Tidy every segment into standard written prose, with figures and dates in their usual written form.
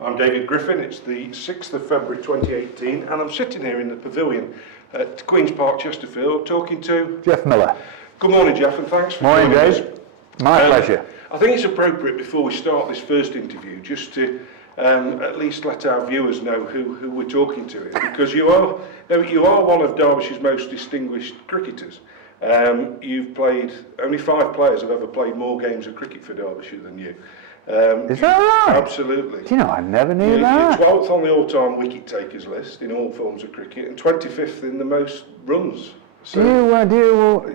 I'm David Griffin. It's the 6th of February 2018 and I'm sitting here in the pavilion at Queen's Park, Chesterfield, talking to... Geoff Miller. Good morning, Geoff, and thanks for joining us. Dave. My pleasure. I think it's appropriate before we start this first interview just to at least let our viewers know who we're talking to here, because you are one of Derbyshire's most distinguished cricketers. You've played, only 5 players have ever played more games of cricket for Derbyshire than you. Is that right? Absolutely. Do you know, I never knew that. You're 12th on the all-time wicket takers list in all forms of cricket and 25th in the most runs. So, do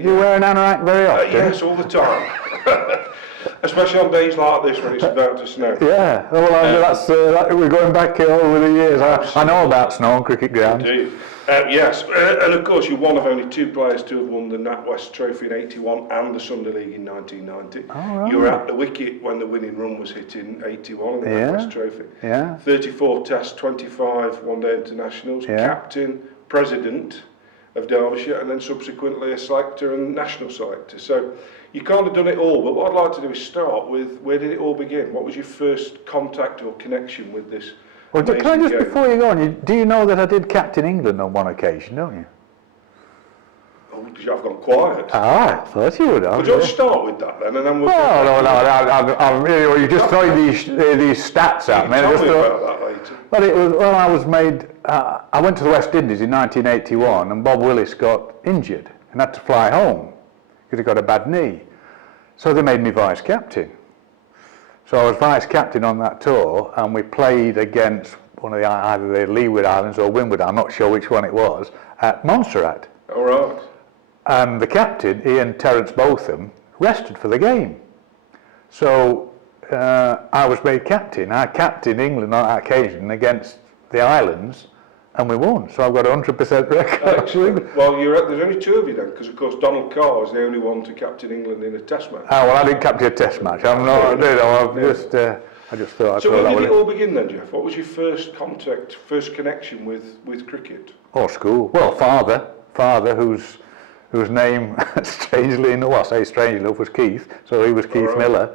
you wear an anorak very often? Yes, all the time. Especially on days like this when it's about to snow. Yeah, well, we're going back over the years. I know about snow and cricket grounds. Indeed. Yes, and of course you're one of only 2 players to have won the NatWest Trophy in '81 and the Sunday League in 1990. Oh, right. You were at the wicket when the winning run was hit in '81 in the NatWest Trophy. Yeah. 34 tests, 25 one-day internationals, captain, president of Derbyshire, and then subsequently a selector and national selector. So you kind of done it all, but what I'd like to do is start with, where did it all begin? What was your first contact or connection with this? Well, can I just, game? before you go on, do you know that I did captain England on one occasion, don't you? Oh, because I've gone quiet. Ah, I thought you would have. Well, do you want to start with that then, and then we'll... I'm really, you just throwing these stats at me. Tell me about that later. Well, it was when I was made. I went to the West Indies in 1981, and Bob Willis got injured and had to fly home because he got a bad knee. So they made me vice captain. So I was vice captain on that tour, and we played against one of either the Leeward Islands or Windward. I'm not sure which one it was, at Montserrat. All right. And the captain, Ian Terence Botham, rested for the game. So I was made captain. I captained England on that occasion against the islands, and we won. So I've got a 100% record. Well, there's only 2 of you then, because of course Donald Carr is the only one to captain England in a Test match. Oh, well, I didn't captain a Test match. I'm not. I just thought. So where did it all begin then, Geoff? What was your first contact, first connection with cricket? Oh, school. Well, father, whose name, strangely enough, well, I say strangely enough, was Keith. So he was Keith Miller.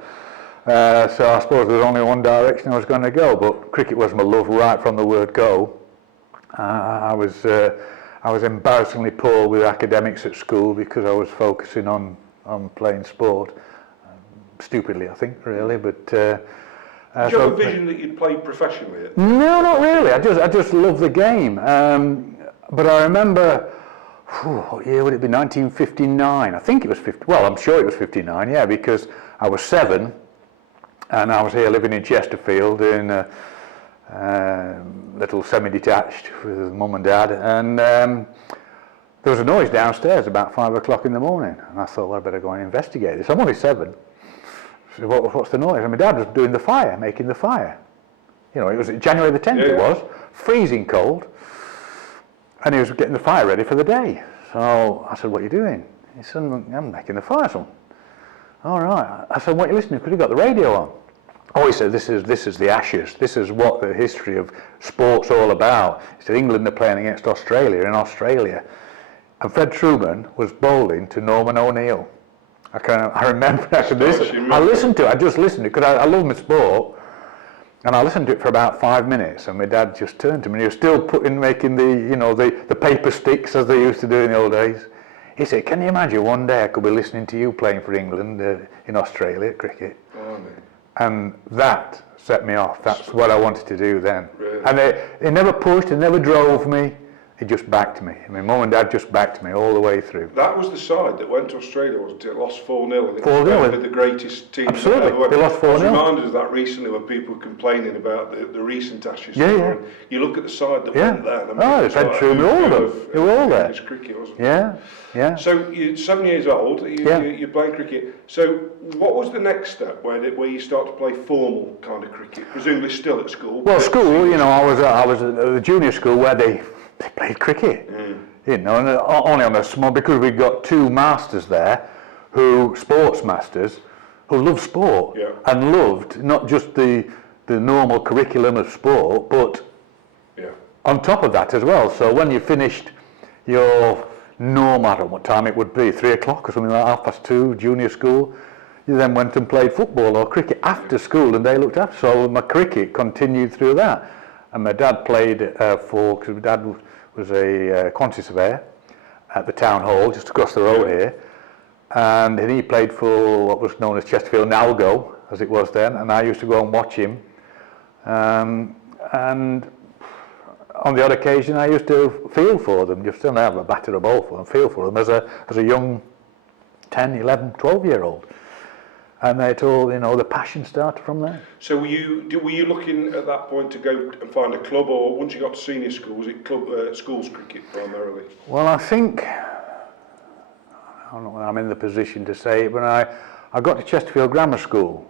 So I suppose there was only one direction I was going to go, but cricket was my love right from the word go. I was embarrassingly poor with academics at school because I was focusing on playing sport, stupidly I think, really. But did you have a vision that you'd play professionally? No, not really. I just love the game. But I remember, what year would it be? 1959. I think it was 50. Well, I'm sure it was 59. Yeah, because I was 7. And I was here living in Chesterfield in a little semi-detached with mum and dad, and there was a noise downstairs about 5 o'clock in the morning, and I thought, well, I better go and investigate this. I'm only 7. So what's the noise? And my dad was doing the fire, making the fire. You know, it was January the 10th. Yeah. It was freezing cold, and he was getting the fire ready for the day. So I said, what are you doing? He said, I'm making the fire, son. All right. I said, what are you listening to? Because he got the radio on. Oh, he said, this is the Ashes. This is what the history of sport's all about. He said, England are playing against Australia in Australia. And Fred Truman was bowling to Norman O'Neill. I remember. I listened to it. I just listened to it because I love my sport. And I listened to it for about 5 minutes, and my dad just turned to me. And he was still making the paper sticks as they used to do in the old days. He said, can you imagine one day I could be listening to you playing for England in Australia at cricket? Oh, and that set me off. That's what I wanted to do then. Really? And it never pushed, it never drove me. It just backed me. I mean, mum and dad just backed me all the way through. That was the side that went to Australia, wasn't it? Lost 4-0. And it was with the greatest team. Absolutely, they lost 4-0. I was reminded of that recently when people were complaining about the recent Ashes. Yeah. You look at the side that went there. It's had true. They were all there. Cricket, wasn't it? Yeah. So you're 7 years old. You're playing cricket. So what was the next step where you start to play formal kind of cricket? Presumably still at school. Well, school. You know, I was at the junior school where they played cricket, you know, and only on a small, because we've got 2 masters there, sports masters, who loved sport, and loved not just the normal curriculum of sport, but on top of that as well. So when you finished your, no matter what time it would be, 3 o'clock or something like 2:30, junior school, you then went and played football or cricket after school, and they looked after. So my cricket continued through that. And my dad played because my dad was a quantity surveyor at the town hall just across the road here. And he played for what was known as Chesterfield Nalgo, as it was then, and I used to go and watch him. And on the odd occasion I used to field for them, just don't have a bat or a ball for them, field for them as a young 10, 11, 12-year-old. And they all, the passion started from there. So were you looking at that point to go and find a club, or once you got to senior school, was it schools cricket primarily? Well, I think, I don't know when I'm in the position to say it, but I got to Chesterfield Grammar School.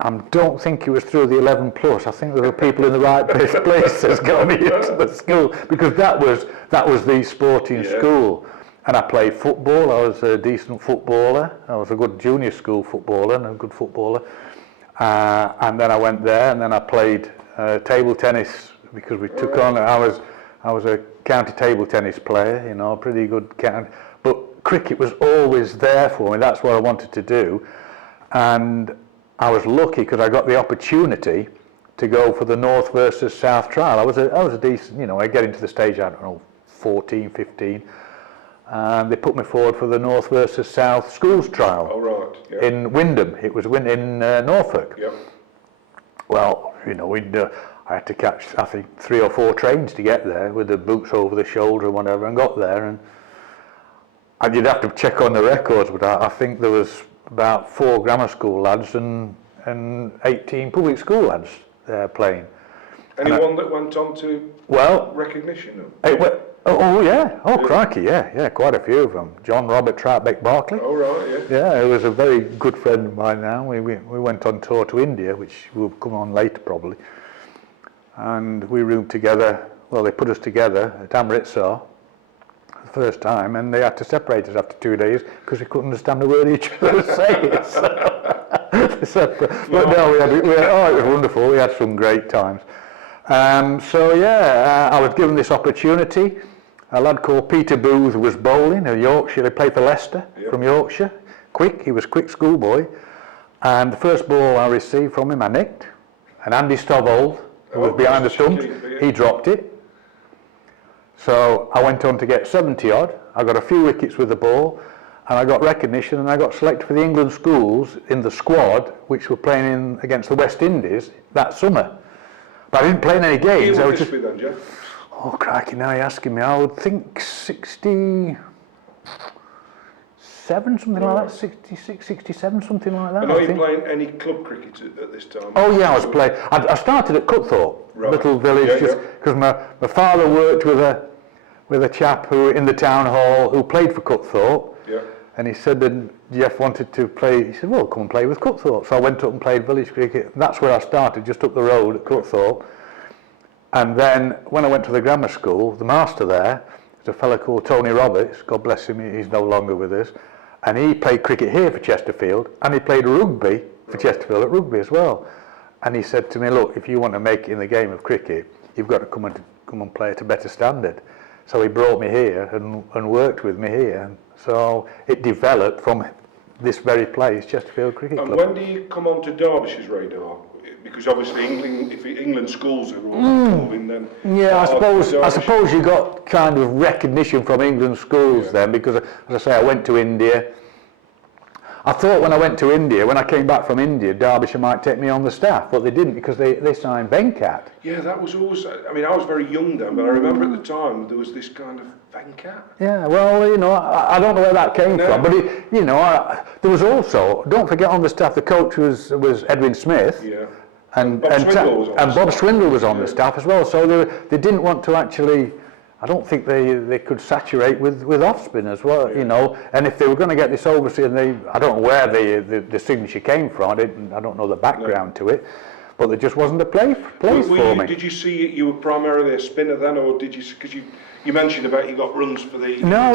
I don't think it was through the 11 plus. I think there were people in the right places got me into the school, because that was the sporting school. And I played football. I was a decent footballer. I was a good junior school footballer and a good footballer. And then I went there, and then I played table tennis, because we took on. I was a county table tennis player, pretty good county. But cricket was always there for me. That's what I wanted to do, and I was lucky because I got the opportunity to go for the North versus South trial. I was a decent, I get into the stage, I don't know, 14, 15. And they put me forward for the North versus South schools trial. Oh, right. Yeah. In Wyndham. It was in Norfolk. Yep. Well, I had to catch, I think, 3 or 4 trains to get there with the boots over the shoulder and whatever, and got there. And you'd have to check on the records, but I think there was about 4 grammar school lads and 18 public school lads playing. Anyone that went on to recognition? Oh yeah, crikey, yeah, quite a few of them. John Robert Troutbeck Barkley. Oh right, yeah. Yeah, he was a very good friend of mine now. We went on tour to India, which will come on later probably. And we roomed together, well they put us together at Amritsar the first time, and they had to separate us after 2 days because we couldn't understand a word each other was saying. But no, it was wonderful, we had some great times. I was given this opportunity. A lad called Peter Booth was bowling in Yorkshire. He played for Leicester from Yorkshire. He was quick schoolboy. And the first ball I received from him, I nicked. And Andy Stovall, who was behind the stumps, he dropped it. So I went on to get 70 odd. I got a few wickets with the ball, and I got recognition, and I got selected for the England schools in the squad, which were playing against the West Indies that summer. But I didn't play in any games. What would this be then, Geoff? Oh, crikey, now you're asking me. I would think 67, something like that, 66, 67, something like that. And are you playing any club cricket at this time? Oh, yeah, I was playing. I started at Cutthorpe, little village, because my father worked with a chap who in the town hall who played for Cutthorpe. Yeah. And he said that Geoff wanted to play. He said, well, come and play with Cutthorpe. So I went up and played village cricket. That's where I started, just up the road at Cutthorpe. And then when I went to the grammar school, the master there was a fellow called Tony Roberts. God bless him, he's no longer with us. And he played cricket here for Chesterfield, and he played rugby for Chesterfield at rugby as well. And he said to me, look, if you want to make it in the game of cricket, you've got to come and play at a better standard. So he brought me here and worked with me here. And so it developed from this very place, Chesterfield Cricket Club. And when do you come on to Derbyshire's radar? Because obviously England schools are all moving then. Yeah, I suppose you got kind of recognition from England schools then, because as I say, I went to India. I thought when I went to India, when I came back from India, Derbyshire might take me on the staff, but they didn't, because they signed Venkat. Yeah, that was always, I mean, I was very young then, but I remember at the time there was this kind of Venkat. Yeah, well, I don't know where that came from, but there was also, don't forget on the staff, the coach was Edwin Smith. Yeah. And Bob Swindle was on the staff as well, so they didn't want to actually, I don't think they could saturate with off-spin as well, and if they were going to get this overseas, I don't know where the signature came from, I don't know the background to it, but there just wasn't a place for me. Did you see you were primarily a spinner then, or did you, because you mentioned about you got runs for the I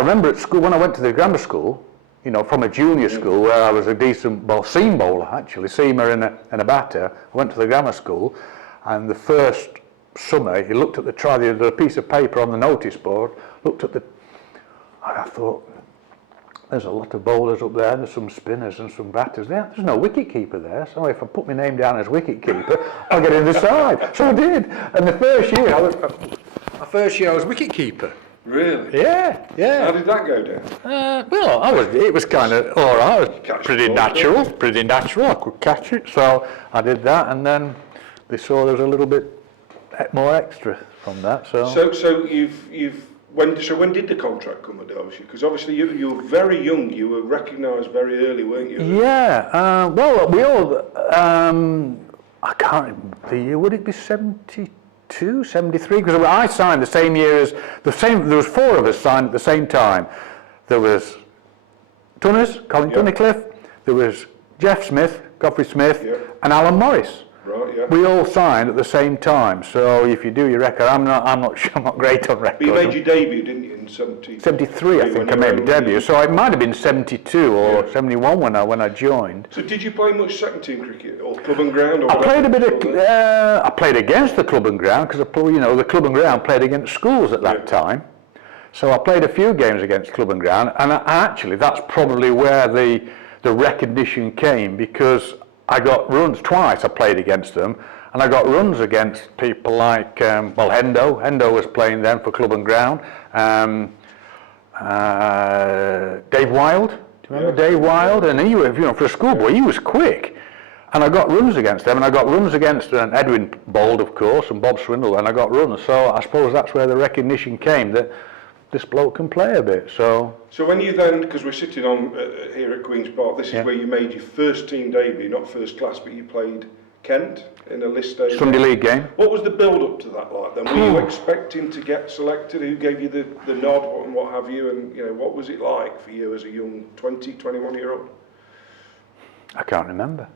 remember at school, when I went to the grammar school, from a junior school where I was a decent seam bowler actually, seamer and a batter, I went to the grammar school, and the first summer he looked at the try, there was a piece of paper on the notice board, looked at and I thought, there's a lot of bowlers up there, there's some spinners and some batters there. There's no wicket keeper there, so if I put my name down as wicket keeper, I'll get in the side. So I did. And the first year I was wicket keeper. Really? Yeah, yeah. How did that go down? Well, it was kind of all right. It was Catch pretty the ball, natural. I could catch it, so I did that, and then they saw there was a little bit more extra from that. So when did the contract come at Derbyshire? Because obviously you were very young. You were recognised very early, weren't you? Yeah. Well, we all. I can't remember the year. Would it be 72, 73? Because I signed the same year as There was four of us signed at the same time. There was Colin Tunnicliffe. There was Geoff Smith, Godfrey Smith, and Alan Morris. Right, yeah. We all signed at the same time. So if you do your record, I'm not great on record. But you made your debut, didn't you, in 73, I think I made my debut. So it might have been 72 or 71 when I joined. So did you play much second team cricket or club and ground? Or I played a bit of. I played against the club and ground because the club and ground played against schools at that time. So I played a few games against club and ground, and actually that's probably where the recognition came, because I got runs twice. I played against them, and I got runs against people like Hendo. Hendo was playing then for club and ground. Dave Wild. Do you remember Dave Wild? And he was, for a schoolboy, he was quick. And I got runs against them, and I got runs against Edwin Bold, of course, and Bob Swindle, and I got runs. So I suppose that's where the recognition came, that this bloke can play a bit. So when you then, because we're sitting on here at Queen's Park, this is where you made your first team debut, not first class, but you played Kent in a list day. Sunday league game. What was the build-up to that like then? Were you expecting to get selected? Who gave you the nod and what have you? And what was it like for you as a young 20, 21-year-old? I can't remember.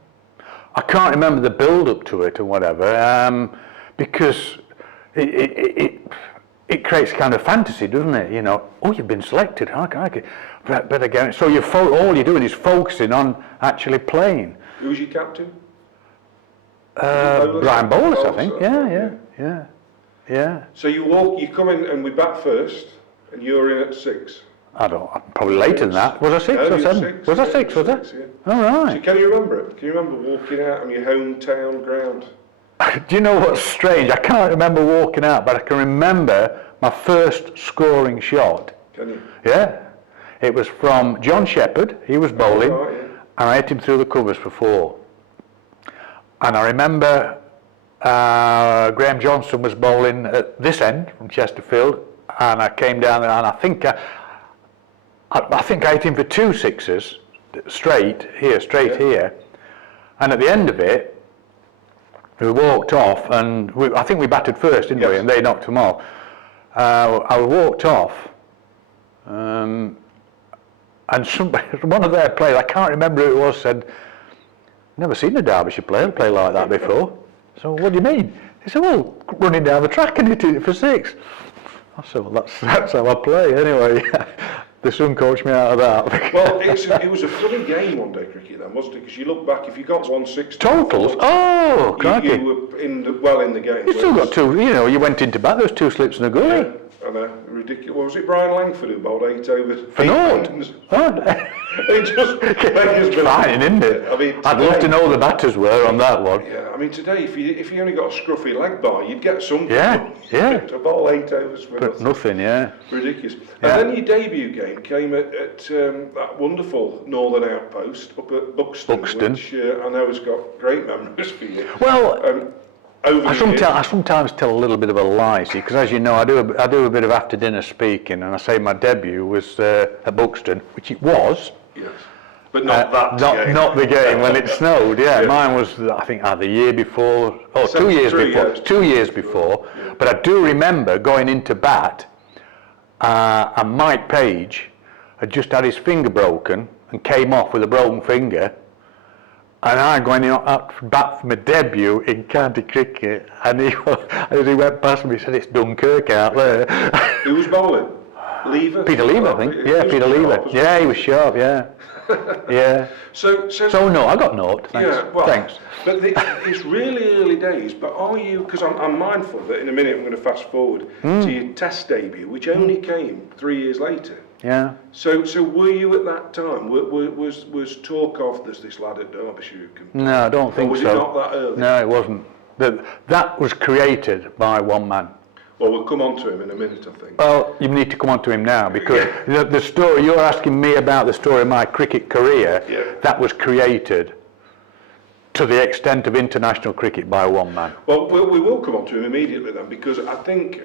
I can't remember the build-up to it or whatever, because it creates kind of fantasy, doesn't it? You've been selected. But again, so all you're doing is focusing on actually playing. Who was your captain? Brian Bolus, I think. Yeah. So you come in and we bat first, and you're in at 6. Probably later than that. Was I 6 or 7? Was I 6? Was I? All right. So can you remember it? Can you remember walking out on your hometown ground? Do you know what's strange? I can't remember walking out, but I can remember my first scoring shot. Can you? Yeah. It was from John Shepherd. He was bowling, and I hit him through the covers for 4. And I remember Graham Johnson was bowling at this end from Chesterfield, and I came down there, and I think I hit him for 2 sixes straight here, and at the end of it, we walked off, and I think we batted first, didn't we? And they knocked them off. I walked off, and one of their players, I can't remember who it was, said, "Never seen a Derbyshire player play like that before." So, what do you mean? He said, "Well, running down the track and hitting it for 6. I said, "Well, that's how I play anyway." They soon coached me out of that. Well, it was a funny game one day, cricket then, wasn't it? Because you look back, if you got 160 totals, crikey. You were in the game. You still got 2. You went into bat. There was 2 slips in a gully. Yeah, I know, ridiculous. Was it Brian Langford who bowled 8 overs? For naught. It just fine, isn't it? I mean, I'd love to know the batters were on that one. Yeah, I mean today, if you only got a scruffy leg bar, you'd get something. Yeah. To bowl 8 overs for nothing. Yeah. Ridiculous. And then your debut game came at that wonderful northern outpost up at Buxton. Which I know has got great memories for you. Well. I sometimes tell a little bit of a lie, see, because as you know, I do a bit of after dinner speaking, and I say my debut was at Buxton, which it was. Yes, but not that game. Not the game when it snowed. Yeah, mine was I think the year before, 2 years before. 2 years before, but I do remember going into bat, and Mike Page had just had his finger broken and came off with a broken finger. And I going out to bat for my debut in county cricket, and as he went past me, he said, "It's Dunkirk out there." Who was bowling? Lever? Peter Lever, I think. Yeah, Peter Lever. Yeah, he was sharp. Yeah, yeah. So no, I got naught. Thanks. Yeah, well, thanks. But it's really early days. But are you? Because I'm mindful that in a minute I'm going to fast forward to your Test debut, which only came 3 years later. Yeah. So were you at that time? Was talk of there's this lad at Derbyshire who can? No, I don't think was so. it not that early? No, it wasn't. That was created by one man. Well, we'll come on to him in a minute, I think. Well, you need to come on to him now, because the story, you're asking me about the story of my cricket career, that was created to the extent of international cricket by one man. Well, we will come on to him immediately then, because I think,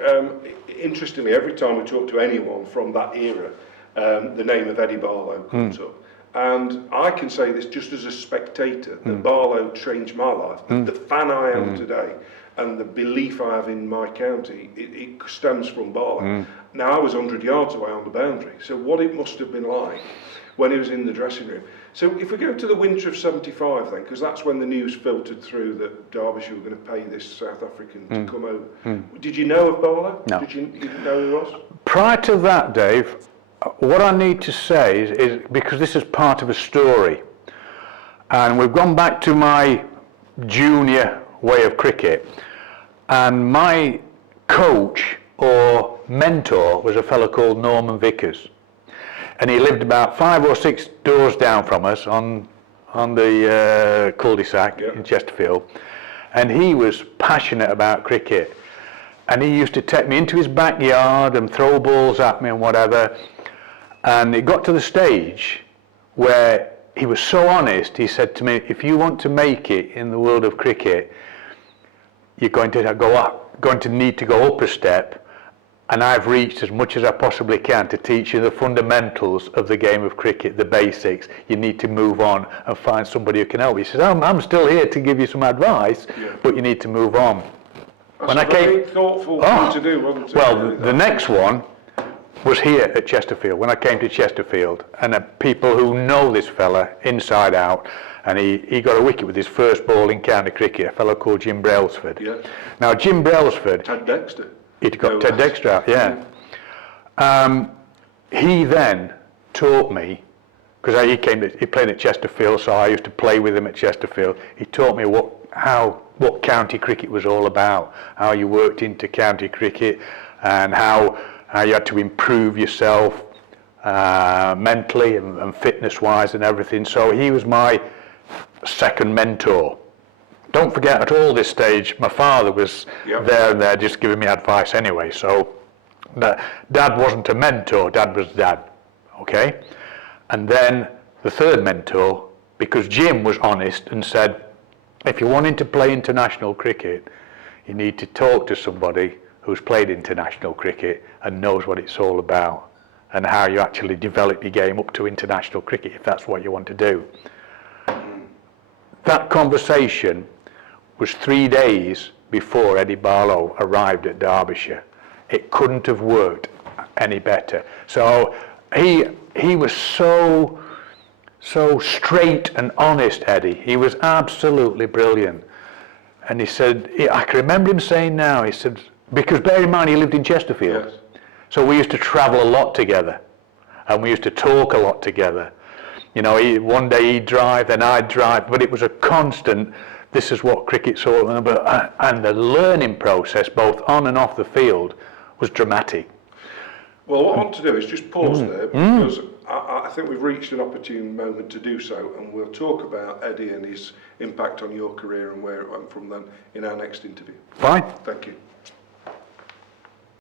interestingly, every time we talk to anyone from that era, the name of Eddie Barlow comes up. And I can say this just as a spectator, that Barlow changed my life. The fan I am today, and the belief I have in my county, it stems from Barlow. Now, I was 100 yards away on the boundary, so what it must have been like when he was in the dressing room. So if we go to the winter of 75 then, because that's when the news filtered through that Derbyshire were going to pay this South African to come over. Did you know of Barlow? No. You didn't know who he was? Prior to that, Dave, what I need to say is because this is part of a story, and we've gone back to my junior way of cricket, and my coach or mentor was a fellow called Norman Vickers, and he lived about 5 or 6 doors down from us on the cul-de-sac in Chesterfield, and he was passionate about cricket, and he used to take me into his backyard and throw balls at me and whatever. And it got to the stage where he was so honest. He said to me, if you want to make it in the world of cricket, you're going to need to go up a step, and I've reached as much as I possibly can to teach you the fundamentals of the game of cricket, the basics. You need to move on and find somebody who can help you. He says, I'm still here to give you some advice, but you need to move on. That's a very thoughtful thing to do, wasn't it? Well, the next one was here at Chesterfield, when I came to Chesterfield, and people who know this fella inside out, and he got a wicket with his first ball in county cricket, a fellow called Jim Brailsford. Yeah. Now, Jim Brailsford... Ted Dexter. He'd got Ted Dexter out, he then taught me, because he played at Chesterfield, so I used to play with him at Chesterfield. He taught me what county cricket was all about, how you worked into county cricket, and how you had to improve yourself mentally and fitness-wise and everything. So he was my second mentor. Don't forget, at all this stage, my father was there and there just giving me advice anyway. So Dad wasn't a mentor, Dad was Dad, okay? And then the third mentor, because Jim was honest and said, if you're wanting to play international cricket, you need to talk to somebody who's played international cricket and knows what it's all about, and how you actually develop your game up to international cricket, if that's what you want to do. That conversation was 3 days before Eddie Barlow arrived at Derbyshire. It couldn't have worked any better. So he was so straight and honest, Eddie. He was absolutely brilliant. And he said, I can remember him saying now, he said, because bear in mind he lived in Chesterfield. Yes. So we used to travel a lot together, and we used to talk a lot together. You know, one day he'd drive, then I'd drive, but it was a constant, this is what cricket's all about, and the learning process, both on and off the field, was dramatic. Well, what I want to do is just pause there, because I think we've reached an opportune moment to do so, and we'll talk about Eddie and his impact on your career and where it went from then in our next interview. Fine. Thank you.